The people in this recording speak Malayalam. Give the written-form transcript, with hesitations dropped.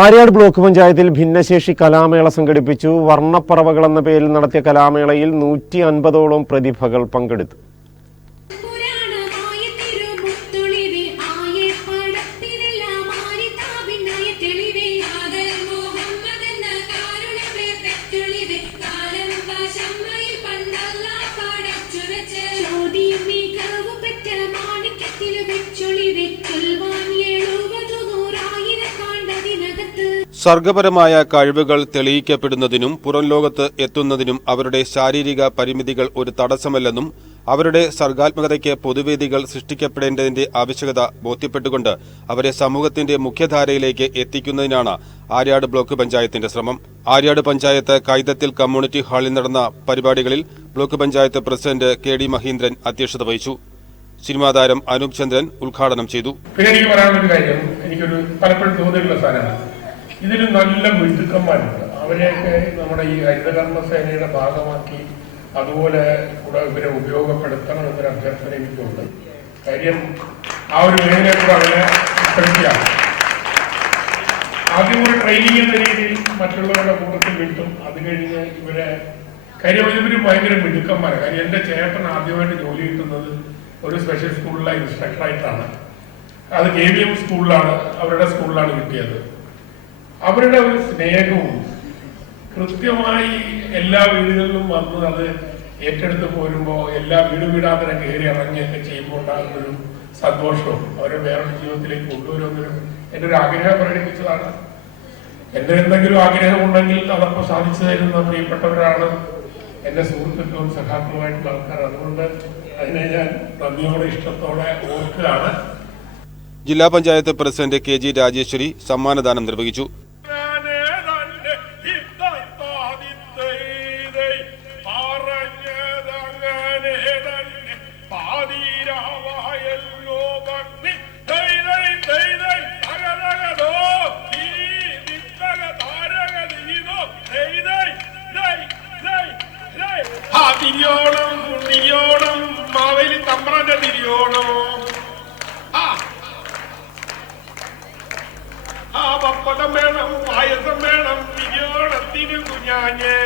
ആര്യാട് ബ്ലോക്ക് പഞ്ചായത്തിൽ ഭിന്നശേഷി കലാമേള സംഘടിപ്പിച്ചു. വർണ്ണപ്പറവകൾ എന്ന പേരിൽ നടത്തിയ കലാമേളയിൽ 150ഓളം പ്രതിഭകൾ പങ്കെടുത്തു. സർഗപരമായ കഴിവുകൾ തെളിയിക്കപ്പെടുന്നതിനും പുറം ലോകത്ത് എത്തുന്നതിനും അവരുടെ ശാരീരിക പരിമിതികൾ ഒരു തടസ്സമല്ലെന്നും അവരുടെ സർഗാത്മകതയ്ക്ക് പൊതുവേദികൾ സൃഷ്ടിക്കപ്പെടേണ്ടതിന്റെ ആവശ്യകത ബോധ്യപ്പെട്ടുകൊണ്ട് അവരെ സമൂഹത്തിന്റെ മുഖ്യധാരയിലേക്ക് എത്തിക്കുന്നതിനാണ് ആര്യാട് ബ്ലോക്ക് പഞ്ചായത്തിന്റെ ശ്രമം. ആര്യാട് പഞ്ചായത്ത് കൈതത്തിൽ കമ്മ്യൂണിറ്റി ഹാളിൽ നടന്ന പരിപാടികളിൽ block panchayat president KD Mahindran അധ്യക്ഷത വഹിച്ചു. സിനിമാ താരം അനൂപ് ചന്ദ്രൻ ഉദ്ഘാടനം ചെയ്തു. ഇതിൽ നല്ല മിടുക്കന്മാരുണ്ട്. അവരെയൊക്കെ നമ്മുടെ ഈ ഹരിതകർമ്മ സേനയുടെ ഭാഗമാക്കി അതുപോലെ കൂടെ ഇവരെ ഉപയോഗപ്പെടുത്തണം എന്നൊരു അഭ്യർത്ഥന എനിക്കുണ്ട്. കാര്യം ആ ഒരു മേഖലയെ കൂടെ അവരെ ഉൾപ്പെടുത്തിയാണ്. ആദ്യം ഒരു ട്രെയിനിങ് എന്ന രീതിയിൽ മറ്റുള്ളവരുടെ കൂട്ടത്തിൽ വിട്ടും അത് കഴിഞ്ഞ് ഇവരെ കാര്യം ഇവര് ഭയങ്കര മിടുക്കന്മാരാണ്. കാര്യം എൻ്റെ ചേട്ടൻ ആദ്യമായിട്ട് ജോലി കിട്ടുന്നത് ഒരു സ്പെഷ്യൽ സ്കൂളിലെ ഇൻസ്ട്രക്ടറായിട്ടാണ്. അത് KVM സ്കൂളിലാണ്, അവരുടെ സ്കൂളിലാണ് കിട്ടിയത്. അവരുടെ ഒരു സ്നേഹവും കൃത്യമായി എല്ലാ വീടുകളിലും വന്ന് അത് ഏറ്റെടുത്ത് പോരുമ്പോൾ എല്ലാ വീടാന്തരം കയറി ഇറങ്ങിയൊക്കെ ചെയ്യുമ്പോൾ ഉണ്ടാകുന്നൊരു സന്തോഷവും അവരെ വേറൊരു ജീവിതത്തിലേക്ക് കൊണ്ടുവരുമെന്നൊരു എൻ്റെ ഒരു ആഗ്രഹം പ്രകടിപ്പിച്ചതാണ്. എൻ്റെ എന്തെങ്കിലും ആഗ്രഹമുണ്ടെങ്കിൽ അതപ്പോൾ സാധിച്ചു തരുന്ന പ്രിയപ്പെട്ടവരാണ് എൻ്റെ സുഹൃത്തുക്കളും സഖാക്കളുമായിട്ടുള്ള ആൾക്കാർ. അതുകൊണ്ട് അതിനെ ഞാൻ നന്ദിയോടെ ഇഷ്ടത്തോടെ ഓർക്കുകയാണ്. ജില്ലാ പഞ്ചായത്ത് പ്രസിഡന്റ് KG രാജേശ്വരി സമ്മാനദാനം നിർവഹിച്ചു. തിരിയോണം തിരിയോണം മാവേലി തമ്പ്രാന്റെ തിരിയോണം പപ്പടം വേണം, പായസം വേണം, തിരിയോണത്തിന് കുഞ്ഞാഞ്ഞേ.